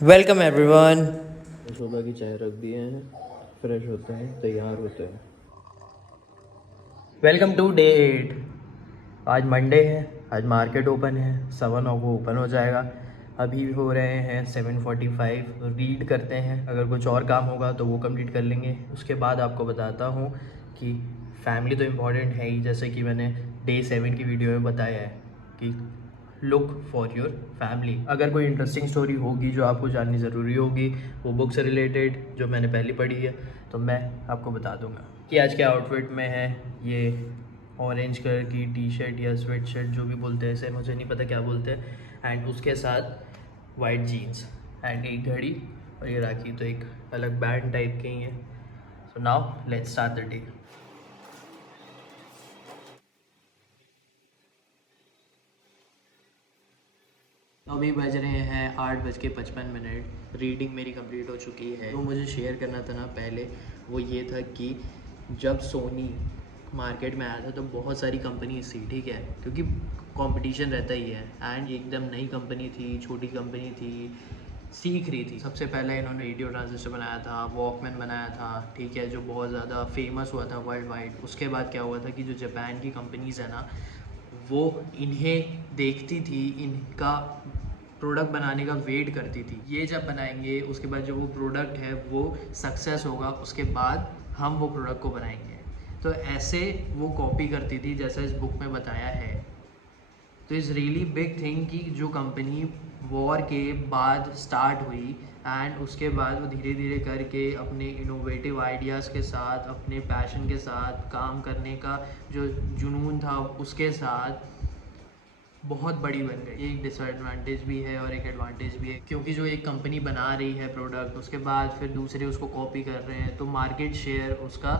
Welcome everyone. सुबह की चाय रख दिए हैं, फ्रेश होते हैं, तैयार होते हैं। Welcome to day 8। आज मंडे है, आज मार्केट ओपन है, 7 को ओपन हो जाएगा। अभी हो रहे हैं 7:45। रीड करते हैं, अगर कुछ और काम होगा तो वो कंप्लीट कर लेंगे। उसके बाद आपको बताता हूँ कि फैमिली तो इम्पॉर्टेंट है ही, जैसे कि मैंने डे 7 की वीडियो में बताया है कि लुक फॉर योर फैमिली। अगर कोई इंटरेस्टिंग स्टोरी होगी जो आपको जाननी ज़रूरी होगी, वो बुक से रिलेटेड जो मैंने पहले पढ़ी है, तो मैं आपको बता दूंगा कि आज के आउटफिट में है ये ऑरेंज कलर की टी शर्ट या स्वेट शर्ट, जो भी बोलते हैं इसे, मुझे नहीं पता क्या बोलते हैं, एंड उसके साथ वाइट जीन्स एंड एक घड़ी और ये राखी, तो एक अलग बैंड टाइप के ही है। So now let's start the day. अभी बज रहे हैं 8:55। रीडिंग मेरी कंप्लीट हो चुकी है। जो मुझे शेयर करना था ना पहले, वो ये था कि जब सोनी मार्केट में आया था तो बहुत सारी कंपनीज थी, ठीक है, क्योंकि कंपटीशन रहता ही है। एंड एकदम नई कंपनी थी, छोटी कंपनी थी, सीख रही थी। सबसे पहले इन्होंने रेडियो ट्रांजिस्टर बनाया था, वॉकमैन बनाया था, ठीक है, जो बहुत ज़्यादा फेमस हुआ था वर्ल्ड वाइड। उसके बाद क्या हुआ था कि जो जापान की कंपनीज़ है ना, वो इन्हें देखती थी, इनका प्रोडक्ट बनाने का वेट करती थी। ये जब बनाएंगे उसके बाद जो वो प्रोडक्ट है वो सक्सेस होगा, उसके बाद हम वो प्रोडक्ट को बनाएंगे। तो ऐसे वो कॉपी करती थी, जैसा इस बुक में बताया है। तो इज़ रियली बिग थिंग कि जो कंपनी वॉर के बाद स्टार्ट हुई एंड उसके बाद वो धीरे धीरे करके अपने इनोवेटिव आइडियाज़ के साथ, अपने पैशन के साथ, काम करने का जो जुनून था उसके साथ बहुत बड़ी बन गई। एक डिसएडवांटेज भी है और एक एडवांटेज भी है, क्योंकि जो एक कंपनी बना रही है प्रोडक्ट, उसके बाद फिर दूसरे उसको कॉपी कर रहे हैं, तो मार्केट शेयर उसका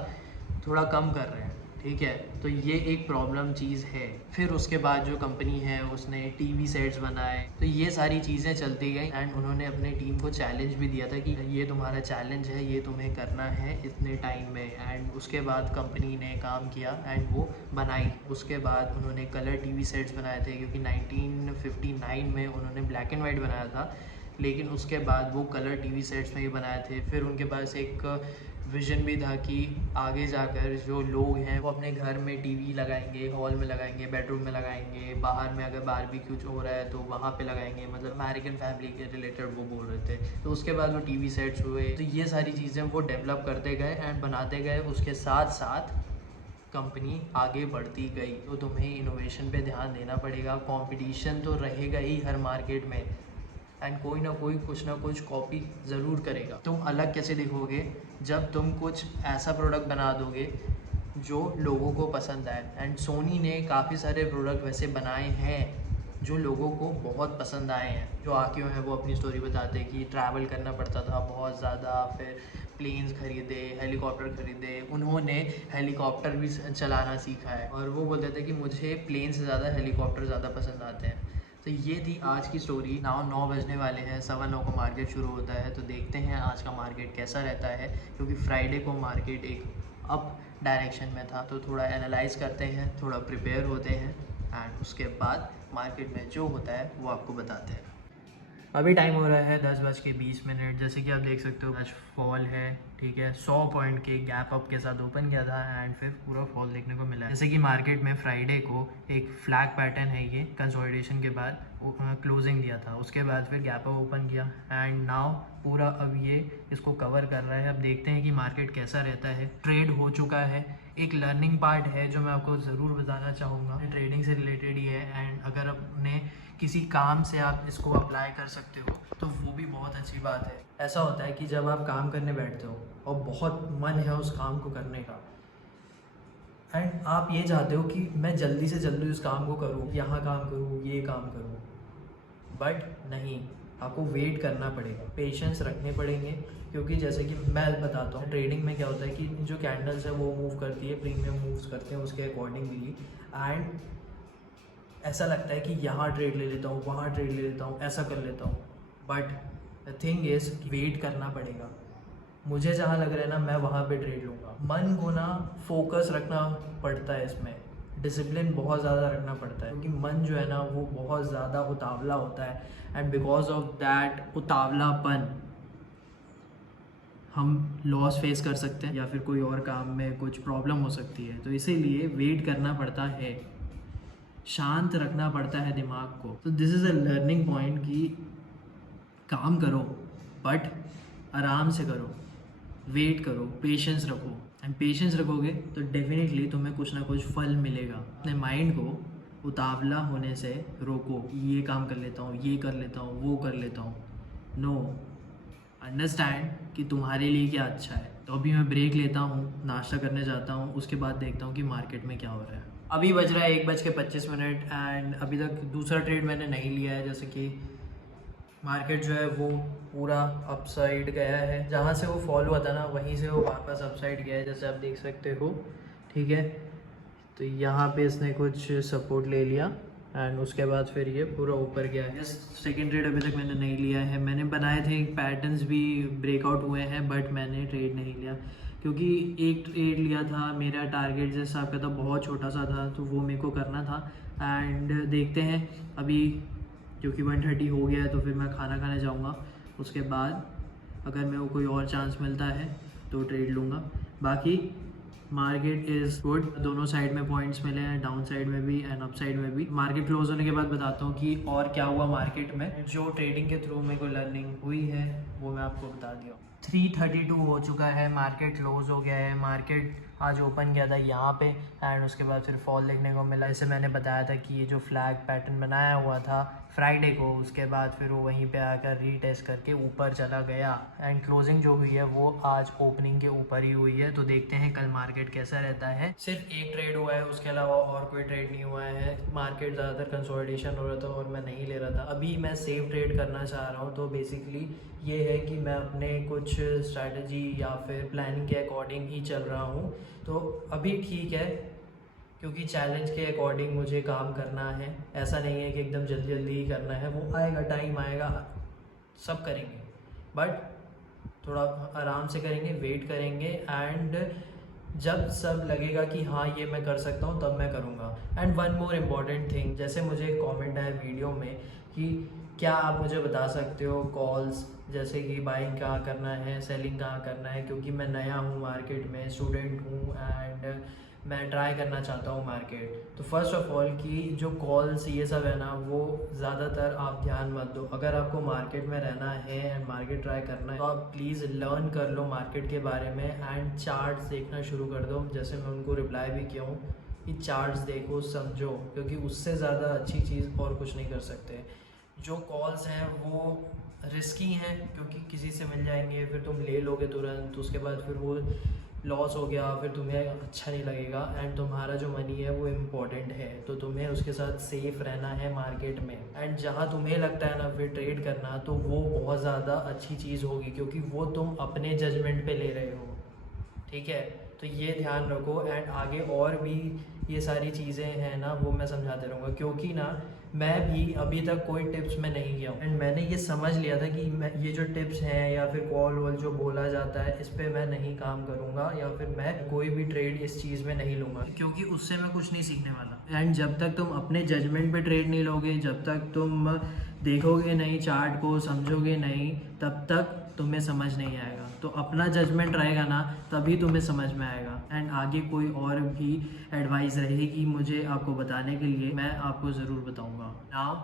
थोड़ा कम कर रहे हैं, ठीक है। तो ये एक प्रॉब्लम चीज़ है। फिर उसके बाद जो कंपनी है उसने टीवी सेट्स बनाए, तो ये सारी चीज़ें चलती गई एंड उन्होंने अपने टीम को चैलेंज भी दिया था कि ये तुम्हारा चैलेंज है, ये तुम्हें करना है इतने टाइम में। एंड उसके बाद कंपनी ने काम किया एंड वो बनाई। उसके बाद उन्होंने कलर टीवी सेट्स बनाए थे, क्योंकि 1959 में उन्होंने ब्लैक एंड वाइट बनाया था, लेकिन उसके बाद वो कलर टीवी सेट्स में ही बनाए थे। फिर उनके पास एक विज़न भी था कि आगे जाकर जो लोग हैं वो अपने घर में टीवी लगाएंगे, हॉल में लगाएंगे, बेडरूम में लगाएंगे, बाहर में अगर बारबेक्यू हो रहा है तो वहाँ पे लगाएंगे, मतलब अमेरिकन फैमिली के रिलेटेड वो बोल रहे थे। तो उसके बाद वो टीवी सेट्स हुए, तो ये सारी चीज़ें वो डेवलप करते गए एंड बनाते गए। उसके साथ साथ कंपनी आगे बढ़ती गई। तो तुम्हें इनोवेशन पे ध्यान देना पड़ेगा। कंपटीशन तो रहेगा ही हर मार्केट में, एंड कोई ना कोई कुछ ना कुछ कॉपी ज़रूर करेगा। तुम अलग कैसे दिखोगे? जब तुम कुछ ऐसा प्रोडक्ट बना दोगे जो लोगों को पसंद आए। एंड सोनी ने काफ़ी सारे प्रोडक्ट वैसे बनाए हैं जो लोगों को बहुत पसंद आए हैं। जो आकियों हैं वो अपनी स्टोरी बताते हैं कि ट्रैवल करना पड़ता था बहुत ज़्यादा, फिर प्लेन्स खरीदे, हेलीकॉप्टर खरीदे, उन्होंने हेलीकॉप्टर भी चलाना सीखा है। और वो बोलते थे कि मुझे प्लेन से ज़्यादा हेलीकॉप्टर ज़्यादा पसंद आते हैं। तो ये थी आज की स्टोरी। 9 बजने वाले हैं, 9:15 को मार्केट शुरू होता है, तो देखते हैं आज का मार्केट कैसा रहता है, क्योंकि फ्राइडे को मार्केट एक अप डायरेक्शन में था। तो थोड़ा एनालाइज करते हैं, थोड़ा प्रिपेयर होते हैं एंड उसके बाद मार्केट में जो होता है वो आपको बताते हैं। अभी टाइम हो रहा है 10:20। जैसे कि आप देख सकते हो आज फॉल है, ठीक है। 100 पॉइंट के गैप अप के साथ ओपन किया था एंड फिर पूरा फॉल देखने को मिला है। जैसे कि मार्केट में फ्राइडे को एक फ्लैग पैटर्न है, ये कंसोलिडेशन के बाद क्लोजिंग दिया था, उसके बाद फिर गैप अप ओपन किया एंड नाउ पूरा अब ये इसको कवर कर रहा है। अब देखते हैं कि मार्केट कैसा रहता है। ट्रेड हो चुका है। एक लर्निंग पार्ट है जो मैं आपको ज़रूर बताना चाहूँगा, ट्रेडिंग से रिलेटेड ही है एंड अगर अपने किसी काम से आप इसको अप्लाई कर सकते हो तो वो भी बहुत अच्छी बात है। ऐसा होता है कि जब आप काम करने बैठते हो और बहुत मन है उस काम को करने का एंड आप ये चाहते हो कि मैं जल्दी से जल्दी उस काम को करूँ, यहाँ काम करूँ, ये काम करूँ, बट नहीं, आपको वेट करना पड़ेगा, पेशेंस रखने पड़ेंगे। क्योंकि जैसे कि मैं बताता हूँ, ट्रेडिंग में क्या होता है कि जो कैंडल्स है वो मूव करती है, प्रीमियम मूव्स करते हैं उसके अकॉर्डिंगली, एंड ऐसा लगता है कि यहाँ ट्रेड ले लेता हूँ, वहाँ ट्रेड ले लेता हूँ, ऐसा कर लेता हूँ, but the thing is wait करना पड़ेगा। मुझे जहाँ लग रहा है ना, मैं वहाँ पे ट्रेड लूँगा। मन को ना फोकस रखना पड़ता है इसमें। डिसिप्लिन बहुत ज़्यादा रखना पड़ता है, क्योंकि मन जो है ना वो बहुत ज़्यादा उतावला होता है, एंड बिकॉज ऑफ दैट उतावलापन हम लॉस फेस कर सकते हैं या फिर कोई और काम में कुछ प्रॉब्लम हो सकती है। तो इसीलिए वेट करना पड़ता है, शांत रखना पड़ता है दिमाग को। तो this is a learning point कि काम करो बट आराम से करो, वेट करो, पेशेंस रखो, एंड पेशेंस रखोगे तो डेफिनेटली तुम्हें कुछ ना कुछ फल मिलेगा। अपने माइंड को उतावला होने से रोको, ये काम कर लेता हूँ, ये कर लेता हूँ, वो कर लेता हूँ। नो, अंडरस्टैंड कि तुम्हारे लिए क्या अच्छा है। तो अभी मैं ब्रेक लेता हूँ, नाश्ता करने जाता हूँ, उसके बाद देखता हूँ कि मार्केट में क्या हो रहा है। अभी बज रहा है 1:25 एंड अभी तक दूसरा ट्रेड मैंने नहीं लिया है। जैसे कि मार्केट जो है वो पूरा अपसाइड गया है, जहाँ से वो फॉल हुआ था ना वहीं से वो वापस अपसाइड गया है, जैसे आप देख सकते हो। ठीक है, तो यहाँ पे इसने कुछ सपोर्ट ले लिया एंड उसके बाद फिर ये पूरा ऊपर गया है। सेकंड ट्रेड अभी तक मैंने नहीं लिया है। मैंने बनाए थे, पैटर्न्स भी ब्रेकआउट हुए हैं, बट मैंने ट्रेड नहीं लिया क्योंकि एक ट्रेड लिया था, मेरा टारगेट जिस हिसाब का था बहुत छोटा सा था, तो वो मेरे को करना था। एंड देखते हैं अभी, क्योंकि 1:30 हो गया है तो फिर मैं खाना खाने जाऊँगा। उसके बाद अगर मेरे को कोई और चांस मिलता है तो ट्रेड लूँगा। बाकी मार्केट इज़ गुड, दोनों साइड में पॉइंट्स मिले हैं, डाउन साइड में भी एंड अप साइड में भी। मार्केट क्लोज होने के बाद बताता हूँ कि और क्या हुआ मार्केट में। जो ट्रेडिंग के थ्रू मेरे को लर्निंग हुई है वो मैं आपको बता दिया। 3:32 हो चुका है, मार्केट क्लोज हो गया है। मार्केट आज ओपन किया था यहाँ पे एंड उसके बाद फिर फॉल देखने को मिला। जैसे मैंने बताया था कि ये जो फ्लैग पैटर्न बनाया हुआ था फ्राइडे को, उसके बाद फिर वो वहीं पे आकर रीटेस्ट करके ऊपर चला गया एंड क्लोजिंग जो हुई है वो आज ओपनिंग के ऊपर ही हुई है। तो देखते हैं कल मार्केट कैसा रहता है। सिर्फ एक ट्रेड हुआ है, उसके अलावा और कोई ट्रेड नहीं हुआ है। मार्केट ज़्यादातर कंसोलिडेशन हो रहा था और मैं नहीं ले रहा था। अभी मैं सेफ ट्रेड करना चाह रहा हूँ। तो बेसिकली ये है कि मैं अपने कुछ स्ट्रैटेजी या फिर प्लानिंग के अकॉर्डिंग ही चल रहा हूँ। तो अभी ठीक है, क्योंकि चैलेंज के अकॉर्डिंग मुझे काम करना है। ऐसा नहीं है कि एकदम जल्दी जल्दी ही करना है, वो आएगा, टाइम आएगा, सब करेंगे, बट थोड़ा आराम से करेंगे, वेट करेंगे एंड जब सब लगेगा कि हाँ ये मैं कर सकता हूँ तब मैं करूँगा। And one more important thing, जैसे मुझे एक कमेंट आया वीडियो में कि क्या आप मुझे बता सकते हो कॉल्स, जैसे कि बाइंग कहाँ करना है, सेलिंग कहाँ करना है, क्योंकि मैं नया हूँ मार्केट में, स्टूडेंट हूँ एंड मैं ट्राई करना चाहता हूँ मार्केट। तो फर्स्ट ऑफ ऑल कि जो कॉल्स ये सब है ना वो ज़्यादातर आप ध्यान मत दो। अगर आपको मार्केट में रहना है एंड मार्केट ट्राई करना है तो आप प्लीज़ लर्न कर लो मार्केट के बारे में एंड चार्ट्स देखना शुरू कर दो। जैसे मैं उनको रिप्लाई भी किया हूँ कि चार्ट्स देखो, समझो, क्योंकि उससे ज़्यादा अच्छी चीज़ और कुछ नहीं कर सकते। जो कॉल्स हैं वो रिस्की हैं क्योंकि किसी से मिल जाएंगे, फिर तुम ले लोगे तुरंत, उसके बाद फिर वो लॉस हो गया, फिर तुम्हें अच्छा नहीं लगेगा एंड तुम्हारा जो मनी है वो इम्पॉर्टेंट है, तो तुम्हें उसके साथ सेफ रहना है मार्केट में। एंड जहाँ तुम्हें लगता है ना फिर ट्रेड करना, तो वो बहुत ज़्यादा अच्छी चीज़ होगी क्योंकि वो तुम अपने जजमेंट पे ले रहे हो। ठीक है, तो ये ध्यान रखो एंड आगे और भी ये सारी चीज़ें हैं ना वो मैं समझाते रहूँगा, क्योंकि ना मैं भी अभी तक कोई टिप्स में नहीं गया हूँ एंड मैंने ये समझ लिया था कि मैं ये जो टिप्स हैं या फिर कॉल वॉल जो बोला जाता है इस पर मैं नहीं काम करूँगा या फिर मैं कोई भी ट्रेड इस चीज़ में नहीं लूँगा, क्योंकि उससे मैं कुछ नहीं सीखने वाला। एंड जब तक तुम अपने जजमेंट पे ट्रेड नहीं लोगे, जब तक तुम देखोगे नहीं चार्ट को, समझोगे नहीं, तब तक तुम्हें समझ नहीं आएगा। तो अपना जजमेंट रहेगा ना तभी तुम्हें समझ में आएगा एंड आगे कोई और भी एडवाइस रहेगी मुझे आपको बताने के लिए, मैं आपको ज़रूर बताऊंगा। नाउ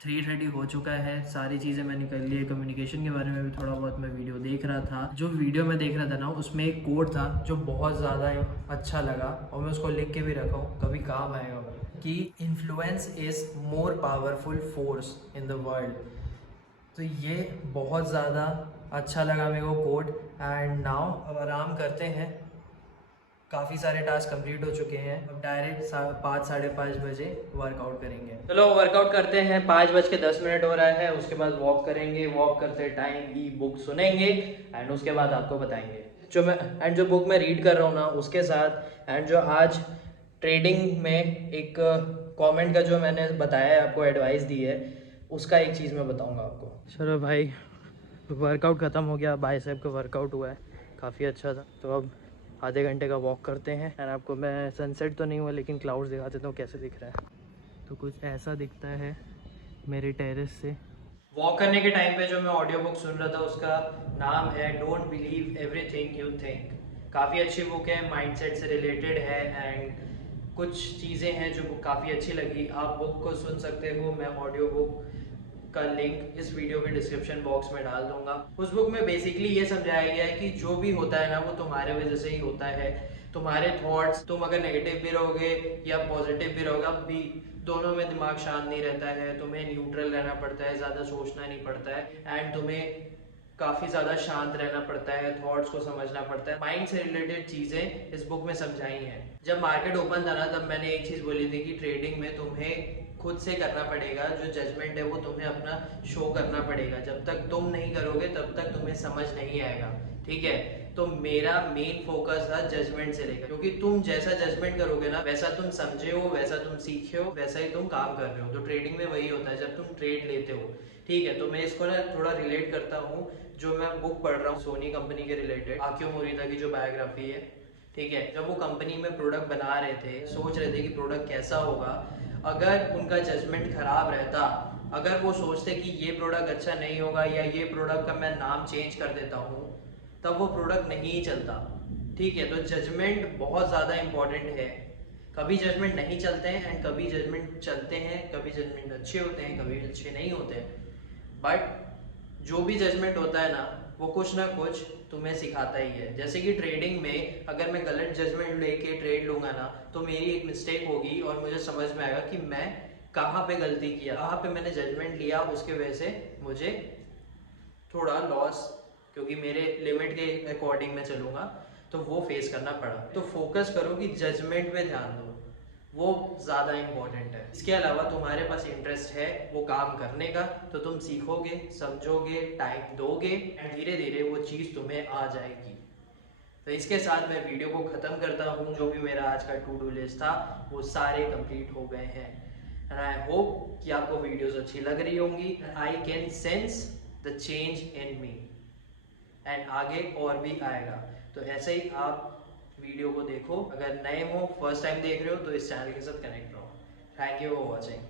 3:30 हो चुका है, सारी चीज़ें मैंने कर ली है। कम्युनिकेशन के बारे में भी थोड़ा बहुत मैं वीडियो देख रहा था। जो वीडियो में देख रहा था ना उसमें एक कोड था जो बहुत ज़्यादा अच्छा लगा और मैं उसको लिख के भी रखा हूँ, कभी काम आएगा वो, कि influence is more powerful force in the world. तो ये बहुत ज़्यादा अच्छा लगा मेरे को कोड। एंड नाउ अब आराम करते हैं, काफ़ी सारे टास्क कंप्लीट हो चुके हैं, अब डायरेक्ट 5 साढ़े 5 बजे वर्कआउट करेंगे। चलो वर्कआउट करते हैं। 5:10 हो रहा है, उसके बाद वॉक करेंगे। वॉक करते टाइम ई बुक सुनेंगे एंड उसके बाद आपको बताएंगे जो बुक मैं रीड कर रहा हूँ ना उसके साथ। एंड जो आज ट्रेडिंग में एक कमेंट का जो मैंने बताया है आपको, एडवाइस दी है, उसका एक चीज़ मैं बताऊंगा आपको। चलो भाई, वर्कआउट ख़त्म हो गया, बाइसेप का वर्कआउट हुआ है, काफ़ी अच्छा था। तो अब आधे घंटे का वॉक करते हैं एंड आपको मैं सनसेट तो नहीं हुआ लेकिन क्लाउड्स दिखा देता हूँ कैसे दिख रहा है। तो कुछ ऐसा दिखता है मेरे टेरेस से। वॉक करने के टाइम पे जो मैं ऑडियो बुक सुन रहा था उसका नाम है don't believe everything you think. काफ़ी अच्छी बुक है, माइंडसेट से रिलेटेड है एंड कुछ चीज़ें हैं जो काफ़ी अच्छी लगी। आप बुक को सुन सकते हो, मैं ऑडियो बुक का लिंक इस वीडियो के डिस्क्रिप्शन बॉक्स में डाल दूंगा। उस बुक में बेसिकली ये समझाया गया है कि जो भी होता है ना वो तुम्हारे वजह से ही होता है। तुम्हारे थॉट्स, तुम अगर नेगेटिव भी रहोगे या पॉजिटिव भी रहोगे, अब भी दोनों में दिमाग शांत नहीं रहता है। तुम्हें न्यूट्रल रहना पड़ता है, ज़्यादा सोचना नहीं पड़ता है एंड तुम्हें काफ़ी ज़्यादा शांत रहना पड़ता है, थॉट्स को समझना पड़ता है। माइंड से रिलेटेड चीज़ें इस बुक में समझाई हैं। जब मार्केट ओपन था ना तब मैंने एक चीज़ बोली थी कि ट्रेडिंग में तुम्हें खुद से करना पड़ेगा, जो जजमेंट है वो तुम्हें अपना शो करना पड़ेगा। जब तक तुम नहीं करोगे तब तक तुम्हें समझ नहीं आएगा, ठीक है। तो मेरा मेन फोकस था जजमेंट से लेकर, क्योंकि तुम जैसा जजमेंट करोगे ना वैसा तुम समझे हो, वैसा तुम सीखे हो, वैसा ही तुम काम कर रहे हो। तो ट्रेडिंग में वही होता है जब तुम ट्रेड लेते हो, ठीक है। तो मैं इसको ना थोड़ा रिलेट करता हूँ, जो मैं बुक पढ़ रहा हूँ सोनी कंपनी के रिलेटेड, आकियो मोरिता की जो बायोग्राफी है, ठीक है। जब वो कंपनी में प्रोडक्ट बना रहे थे, सोच रहे थे कि प्रोडक्ट कैसा होगा, अगर उनका जजमेंट खराब रहता, अगर वो सोचते कि ये प्रोडक्ट अच्छा नहीं होगा या ये प्रोडक्ट का मैं नाम चेंज कर देता हूँ, तब वो प्रोडक्ट नहीं चलता, ठीक है। तो जजमेंट बहुत ज़्यादा इम्पॉर्टेंट है। कभी जजमेंट नहीं चलते हैं एंड कभी जजमेंट चलते हैं, कभी जजमेंट अच्छे होते हैं, कभी अच्छे नहीं होते हैं। बट जो भी जजमेंट होता है ना वो कुछ ना कुछ तुम्हें सिखाता ही है। जैसे कि ट्रेडिंग में अगर मैं गलत जजमेंट लेके ट्रेड लूंगा ना तो मेरी एक मिस्टेक होगी और मुझे समझ में आएगा कि मैं कहाँ पे गलती किया, कहाँ पे मैंने जजमेंट लिया, उसके वजह से मुझे थोड़ा लॉस, क्योंकि मेरे लिमिट के अकॉर्डिंग मैं चलूँगा तो वो फेस करना पड़ा। तो फोकस करो कि जजमेंट पे ध्यान दो, वो ज़्यादा इम्पोर्टेंट है। इसके अलावा तुम्हारे पास इंटरेस्ट है वो काम करने का तो तुम सीखोगे, समझोगे, टाइम दोगे एंड धीरे धीरे वो चीज़ तुम्हें आ जाएगी। तो इसके साथ मैं वीडियो को ख़त्म करता हूँ। जो भी मेरा आज का टू डू लिस्ट था वो सारे कंप्लीट हो गए हैं एंड आई होप कि आपको वीडियोस अच्छी लग रही होंगी। I can sense the change in me and आगे और भी आएगा। तो ऐसे ही आप वीडियो को देखो, अगर नए हो, फर्स्ट टाइम देख रहे हो तो इस चैनल के साथ कनेक्ट रहो। Thank you for watching.